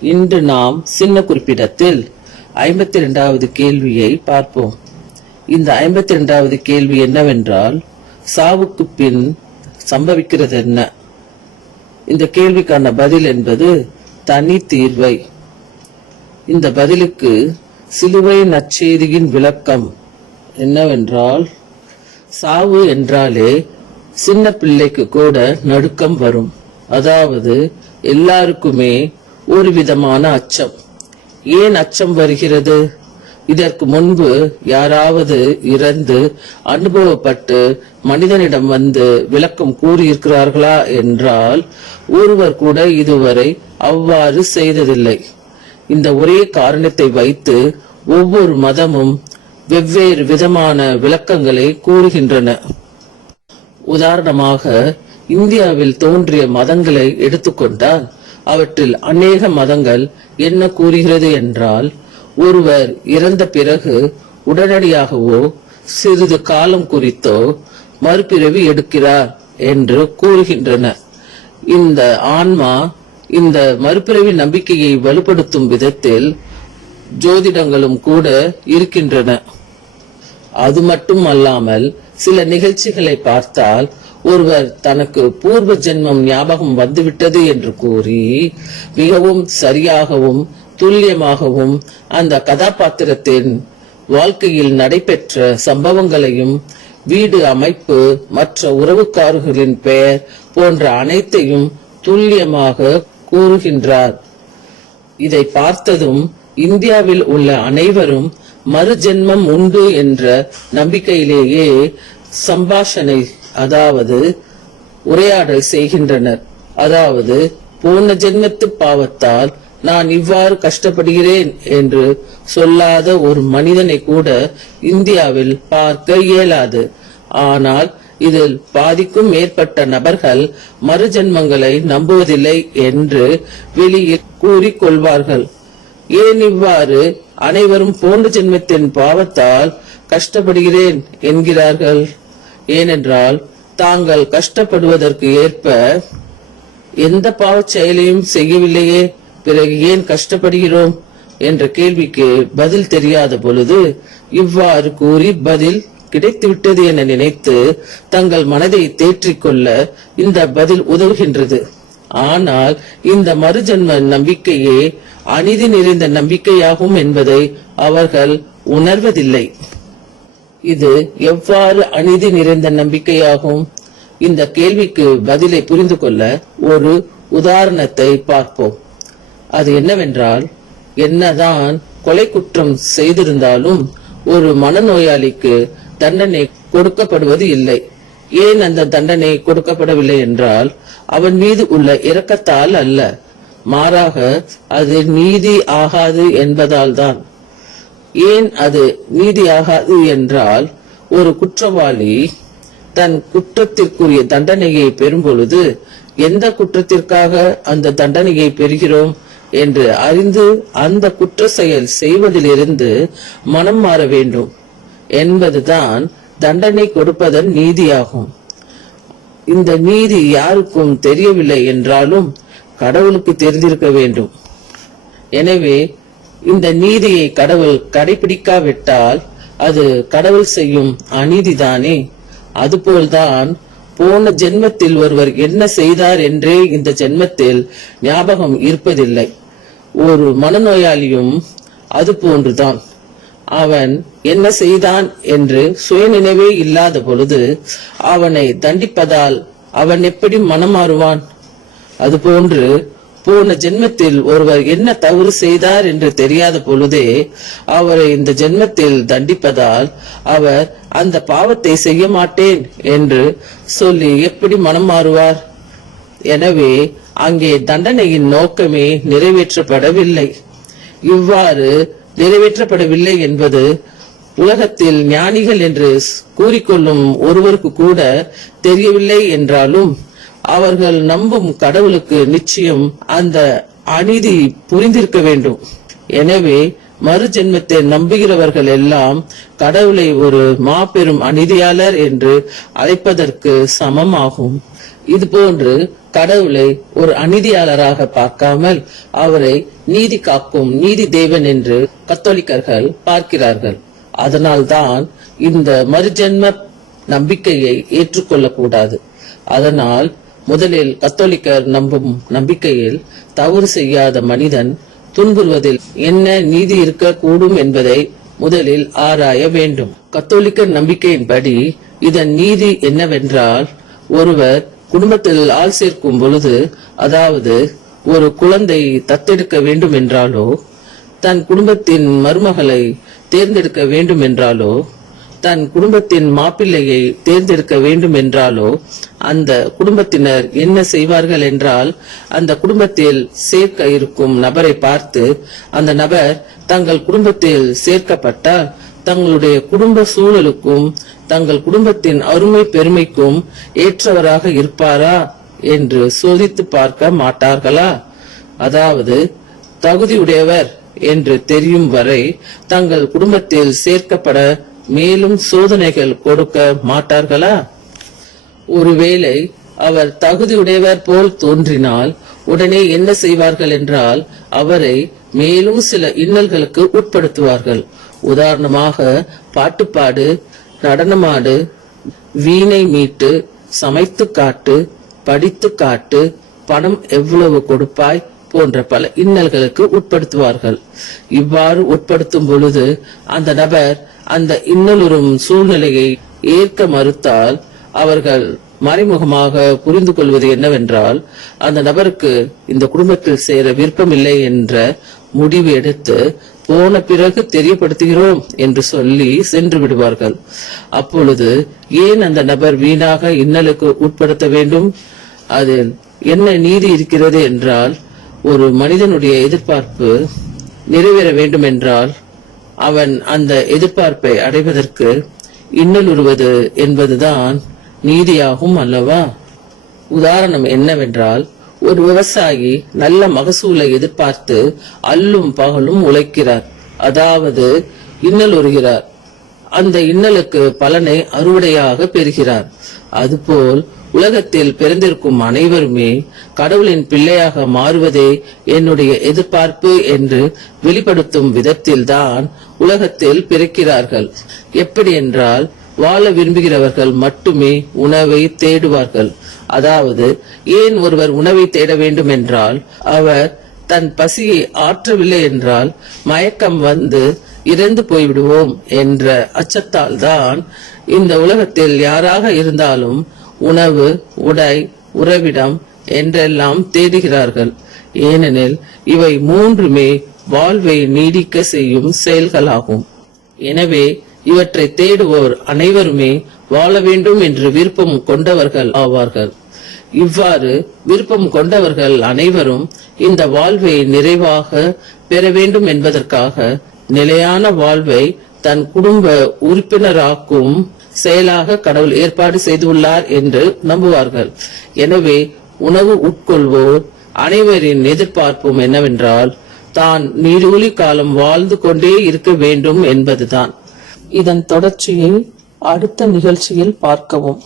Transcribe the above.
இன்று நாம் சின்ன குறிப்பிடத்தில் ஐம்பத்தி இரண்டாவது கேள்வியை பார்ப்போம். இந்த ஐம்பத்தி இரண்டாவது கேள்வி என்னவென்றால் சாவுக்கு பின் சம்பவிக்கிறது என்ன? இந்த கேள்விக்கான பதில் என்பது தனி தீர்வை. இந்த பதிலுக்கு சிலுவை நச்செய்தியின் விளக்கம் என்னவென்றால் சாவு என்றாலே சின்ன பிள்ளைக்கு கூட நடுக்கம் வரும். அதாவது எல்லாருக்குமே ஒரு விதமான அச்சம். ஏன் அச்சம் வருகிறது? இதற்கு முன்பு யாராவது இறந்து அனுபவப்பட்டு மனிதனிடம் வந்து விளக்கம் கூறியிருக்கிறார்களா என்றால் ஒருவர் கூட இதுவரை அவ்வாறு செய்ததில்லை. இந்த ஒரே காரணத்தை வைத்து ஒவ்வொரு மதமும் வெவ்வேறு விதமான விளக்கங்களை கூறுகின்றன. உதாரணமாக இந்தியாவில் தோன்றிய மதங்களை எடுத்துக்கொண்டால் அவற்றில் அநேக மதங்கள் என்ன கூறுகிறது என்றால் ஒருவர் இறந்த பிறகு உடனடியாகவோ சிறிது காலம் குறித்தோ மறுபிறவி எடுக்கிறார் என்று கூறுகின்றன. இந்த ஆன்மா இந்த மறுபிறவி நம்பிக்கையை வலுப்படுத்தும் விதத்தில் ஜோதிடங்களும் கூட இருக்கின்றன. அது மட்டும் அல்லாமல் சில நிகழ்ச்சிகளை பார்த்தால் ஒருவர் தனக்கு பூர்வ ஜென்மம் ஞாபகம் வந்துவிட்டது என்று கூறி மிகவும் சரியாகவும் துல்லியமாகவும் அந்த கதாபாத்திரத்தின் வாழ்க்கையில் நடைபெற்ற சம்பவங்களையும் வீடு அமைப்பு மற்ற உறவுக்காரர்களின் பெயர் போன்ற அனைத்தையும் துல்லியமாக கூறுகின்றார். இதை பார்த்ததும் இந்தியாவில் உள்ள அனைவரும் மறுஜென்மம் உண்டு என்ற நம்பிக்கையிலேயே சம்பாஷணை அதாவது உரையாடல் செய்கின்றனர். அதாவது போன ஜென்மத்து பாவத்தால் நான் இவ்வாறு கஷ்டப்படுகிறேன் என்று சொல்லாத ஒரு மனிதனை கூட இந்தியாவில் பார்க்க இயலாது. ஆனால் இதில் பாதிக்கும் மேற்பட்ட நபர்கள் மறுஜென்மங்களை நம்புவதில்லை என்று வெளியில் கூறிக்கொள்வார்கள். ஏன் இவ்வாறு அனைவரும் போன்ற ஜென்மத்தின் பாவத்தால் கஷ்டப்படுகிறேன் என்கிறார்கள்? ஏனென்றால் தாங்கள் கஷ்டப்படுவதற்கு ஏற்ப எந்த பாவச் செயலையும் செய்யவில்லையே பிறகு ஏன் கஷ்டப்படுகிறோம் என்ற கேள்விக்கு பதில் தெரியாத பொழுது இவ்வாறு கூறி பதில் கிடைத்துவிட்டது என நினைத்து தங்கள் மனதை தேற்றிக்கொள்ள இந்த பதில் உதவுகின்றது. ஆனால் இந்த மறுஜன்ம நம்பிக்கையே அநீதி நிறைந்த நம்பிக்கையாகும் என்பதை அவர்கள் உணர்வதில்லை. இது எவ்வாறு அநீதி நிறைந்த நம்பிக்கையாகும்? இந்த கேள்விக்கு பதிலை புரிந்து கொள்ள ஒரு உதாரணத்தை பார்ப்போம். அது என்னவென்றால் என்னதான் கொலை குற்றம் செய்திருந்தாலும் ஒரு மனநோயாளிக்கு தண்டனை கொடுக்கப்படுவது இல்லை. ஏன் அந்த தண்டனை கொடுக்கப்படவில்லை என்றால் அவன் மீது உள்ள இரக்கத்தால் அல்ல. மாறாக அது நீதி ஆகாது என்பதால் தான் ஏன் அது நீதியாகாது என்றால் ஒரு குற்றவாளி தன் குற்றத்திற்குரிய தண்டனையை பெறும் பொழுது எந்த குற்றத்திற்காக அந்த தண்டனையை பெறுகிறோம் என்று அறிந்து அந்த குற்ற செயல் செய்வதிலிருந்து மனம் மாற வேண்டும் என்பதுதான் தண்டனை கொடுப்பதன் நீதியாகும். இந்த நீதி யாருக்கும் தெரியவில்லை என்றாலும் கடவுளுக்கு தெரிந்திருக்க வேண்டும். எனவே இந்த நீதியை கடவுள் கடைபிடிக்காவிட்டால் அது கடவுள் செய்யும் அநீதிதானே? அதுபோல்தான் போன ஜென்மத்தில் ஒருவர் என்ன செய்தார் என்றே இந்த ஜென்மத்தில் ஞாபகம் இருப்பதில்லை. ஒரு மனநோயாளியும் அது போன்றுதான். அவன் என்ன செய்தான் என்று சுயநினைவே இல்லாத பொழுது அவனை தண்டிப்பதால் அவன் எப்படி மனம் மாறுவான் அதுபோன்று போன ஜென்மத்தில் ஒருவர் என்ன தவறு செய்தார் என்று தெரியாத பொழுதே அவரை இந்த ஜென்மத்தில் தண்டிப்பதால் அவர் அந்த பாவத்தை செய்ய மாட்டேன் என்று சொல்லி எப்படி மனம் மாறுவார்? எனவே அங்கே தண்டனையின் நோக்கமே நிறைவேற்றப்படவில்லை. இவ்வாறு நிறைவேற்றப்படவில்லை என்பது உலகத்தில் ஞானிகள் என்று கூறிக்கொள்ளும் ஒருவருக்கு கூட தெரியவில்லை என்றாலும் அவர்கள் நம்பும் கடவுளுக்கு நிச்சயம் அந்த அநீதி புரிந்திருக்க வேண்டும். எனவே மறு ஜென்மத்தை நம்புகிறவர்கள் எல்லாம் கடவுளை ஒரு மாபெரும் அநீதியாளர் என்று அழைப்பதற்கு சமமாகும். இது போன்று கடவுளை ஒரு அநீதியாளராக பார்க்காமல் அவரை நீதி காக்கும் நீதி தேவன் என்று கத்தோலிக்கர்கள் பார்க்கிறார்கள். அதனால்தான் இந்த மறுஜென்ம நம்பிக்கையை ஏற்றுக்கொள்ளக்கூடாது. அதனால் முதலில் கத்தோலிக்கர் நம்பும் நம்பிக்கையில் தவறு செய்யாத மனிதன் துன்புறுவதில் என்ன நீதி இருக்கக்கூடும் என்பதை முதலில் ஆராய வேண்டும். கத்தோலிக்க நம்பிக்கையின்படி இதன் நீதி என்னவென்றால் ஒருவர் குடும்பத்தில் ஆள் சேர்க்கும் பொழுது அதாவது ஒரு குழந்தை தத்தெடுக்க வேண்டும் என்றாலோ தன் குடும்பத்தின் மருமகளை தேர்ந்தெடுக்க வேண்டும் என்றாலோ தன் குடும்பத்தின் மாப்பிள்ளையை தேர்ந்தெடுக்க வேண்டும் என்றாலோ அந்த குடும்பத்தினர் என்ன செய்வார்கள் என்றால் அந்த குடும்பத்தில் சேர்க்க இருக்கும் நபரை பார்த்து அந்த நபர் தங்கள் குடும்பத்தில் சேர்க்கப்பட்டால் தங்களுடைய குடும்ப சூழலுக்கும் தங்கள் குடும்பத்தின் அருமை பெருமைக்கும் ஏற்றவராக இருப்பாரா என்று சோதித்து பார்க்க மாட்டார்களா? அதாவது தகுதியுடையவர் என்று தெரியும் வரை தங்கள் குடும்பத்தில் சேர்க்கப்பட மேலும் சோதனைகள் கொடுக்க மாட்டார்களா? ஒருவேளை அவர் தகுதியுடையவர் போல் தோன்றினால் உடனே என்ன செய்வார்கள் என்றால் அவரை மேலும் சில இன்னல்களுக்கு உட்படுத்துவார்கள். உதாரணமாக பாட்டுப்பாடு நடனமாடு வீணை மீட்டு சமைத்து காட்டு படித்து காட்டு பணம் எவ்வளவு கொடுப்பாய் போன்ற பல இன்னல்களுக்கு உட்படுத்துவார்கள். இவ்வாறு உட்படுத்தும் பொழுது அந்த நபர் அந்த இன்னலுறும் சூழ்நிலையை ஏற்க மறுத்தால் அவர்கள் மறைமுகமாக புரிந்து கொள்வது என்னவென்றால் அந்த நபருக்கு இந்த குடும்பத்தில் சேர விருப்பமில்லை என்ற முடிவு எடுத்து போன பிறகு தெரியப்படுத்துகிறோம் என்று சொல்லி சென்று விடுவார்கள். அப்பொழுது ஏன் அந்த நபர் வீணாக இன்னலுக்கு உட்படுத்த வேண்டும்? அதில் என்ன நீதி இருக்கிறது என்றால் ஒரு மனிதனுடைய எதிர்பார்ப்பு நிறைவேற வேண்டும் என்றால் அவன் அந்த எதிர்பார்ப்பை அடைவதற்கு இன்னலுறுவது என்பதுதான் நீதியாகும் அல்லவா? உதாரணம் என்னவென்றால் ஒரு விவசாயி நல்ல மகசூலை எதிர்பார்த்து அல்லும் பகலும் உழைக்கிறார். அதாவது இன்னல் உறுகிறார் அந்த இன்னலுக்கு பலனை அறுவடையாக பெறுகிறார். அதுபோல் உலகத்தில் பிறந்திருக்கும் அனைவருமே கடவுளின் பிள்ளையாக மாறுவதே என்னுடைய எதிர்பார்ப்பு என்று வெளிப்படுத்தும் விதத்தில்தான் உலகத்தில் பிறக்கிறார்கள். எப்படி என்றால் வாழ விரும்புகிறவர்கள் மட்டுமே உணவை தேடுவார்கள். அதாவது ஏன் ஒருவர் உணவை தேட வேண்டும் என்றால் அவர் தன் பசியை ஆற்றவில்லை என்றால் மயக்கம் வந்து இறந்து போய்விடுவோம் என்ற அச்சத்தால் தான் இந்த உலகத்தில் யாராக இருந்தாலும் உணவு உடை உறவிடம் என்றெல்லாம் தேடுகிறார்கள். ஏனெனில் இவை மூன்றுமே வாழ்வை நீடிக்க செய்யும் செயல்களாகும். எனவே இவற்றை தேடுவோர் அனைவருமே வாழ வேண்டும் என்று விருப்பம் கொண்டவர்கள் ஆவார்கள். இவ்வாறு விருப்பம் கொண்டவர்கள் அனைவரும் இந்த வாழ்வை நிறைவாக பெற வேண்டும் என்பதற்காக நிலையான வாழ்வை தன் குடும்ப உறுப்பினராக்கும் செயலாக கடவுள் ஏற்பாடு செய்துள்ளார் என்று நம்புவார்கள். எனவே உணவு உட்கொள்வோர் அனைவரின் எதிர்பார்ப்பும் என்னவென்றால் தான் நீடூழி காலம் வாழ்ந்து கொண்டே இருக்க வேண்டும் என்பதுதான். இதன் தொடர்ச்சியை அடுத்த நிகழ்ச்சியில் பார்க்கவும்.